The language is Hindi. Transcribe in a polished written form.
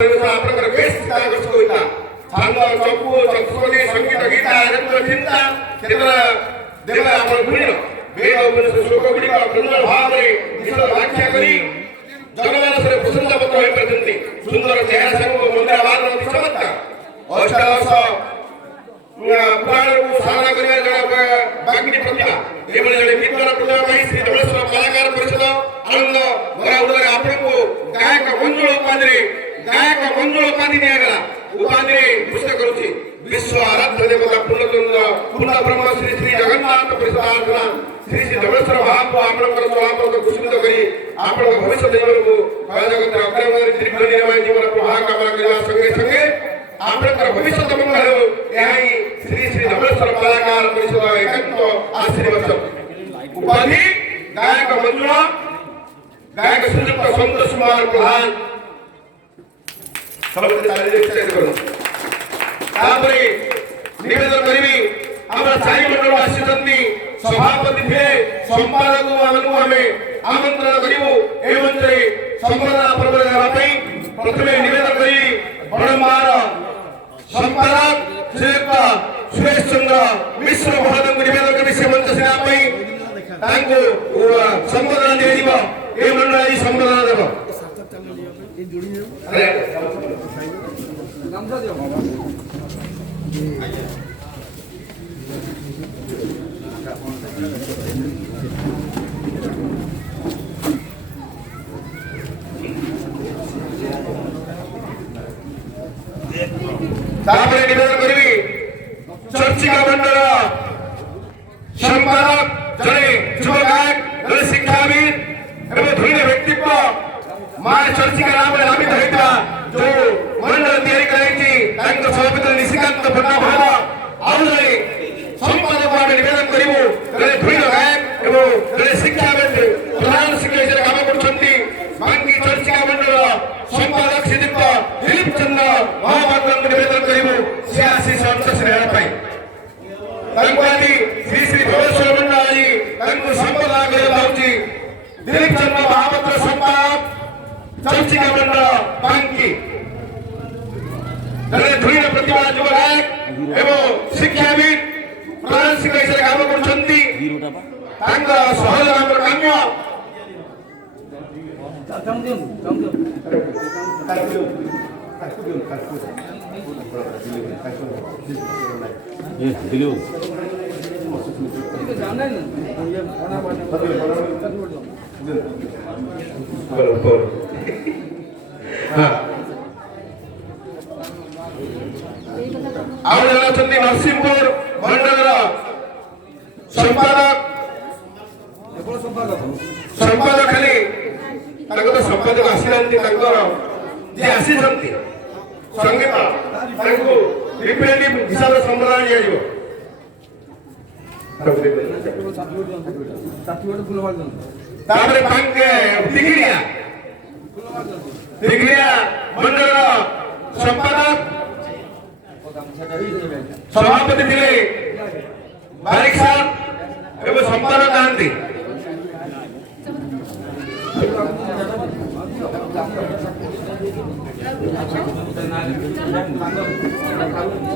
आपल्याकडे बेस्ट काय गोष्ट होता छंद चंपू चंपू संगीत गीता नृत्य चिंता क्षेत्र देवला आपण भूमिनो वेद उपनिषद श्लोकगुड़िक सुंदर भावे विशद व्याख्या करी जनमानसरे प्रसन्नपत्र होई प्रतीति सुंदर चेहरा संग मंदिर वादन चमत्कार अष्टादश पुराण को साधना करिया जण बागनी प्रतिभा एवं जण विद्वान प्रतिभा ପାଇଁ श्री धवळेश्वर कलाकार परिषद आनंद भरा उदरे आपको गायक मंजुल उपाधि दिया उपाधि घोषणा करुछि विश्व आराध्य देवता पूर्ण ब्रह्म श्री श्री जगन्नाथ परिषदार्थना श्री श्री धवळेश्वर महाप्रभु आपणकर चलापल कुसुमित करी आपण भविष्य जीवन को जगत अग्रगति दीर्घ निर्मय जीवन प्रवाह कामना करबा संगे संगे आपणकर भविष्य मंगल हो यही श्री श्री धवळेश्वर कलाकार परिषद एकांत आशीर्वाद उपाधि गायक मंजुल गायक श्रीयुक्त संतोष कुमार प्रधान सबसे तारीफ करो तापरे निवेदन करिबी हमरा साई मंडल आसीतंती सभापति थे संपादक मानू हमें आमंत्रण करिवो एवं जे संपादना पर्व देबा पई प्रथमे निवेदन करी बड़मार संपादक श्रीयुक्त सुरेश चंद्र मिश्र महोदय को निवेदन करी से मंच से पई तांको संपादना दिबो ए मंडल संपादना देबो तापरे निवेदन करिबी चर्चिका मंडल संपादक जने युवा गायक जने शिक्षाविद एवं धुरीण व्यक्तित्व मां चर्चिका नाम नामित होता जो मंडल तैयारी कराई तांको सभापति निशिकांत भट्टा भाव आउ जने संपादक भाव निवेदन करिवो जने धुरीण गायक एवं जने शिक्षाविद प्रधान शिक्षक काम करछंती बाकी चर्चिका मंडल संपादक श्रीयुक्त दिलीप चंद्र महापात्र निवेदन करिवो 86 अंश श्रेणी पाई तांको श्री श्री धवळेश्वर मंडल आजी तांको संपादना करबा होची दिलीप चंद्र महापात्र संपादक चर्चिका मंडल बांकी जने धुरीण प्रतिभा युवा गायक एवं शिक्षाविद प्रधान शिक्षक काम करछंती तांको सहज नाम काम्य नरसिंहपुर मंडल संपादक खाली संपादक आसी जे आसी संगीत रिप्रेजेंटेटिव हिसाब से संबोधन दिया तापरे पांके दिगरिया मंडल संपादक सभापति थे बारिक साहब एवं संपादक गांधी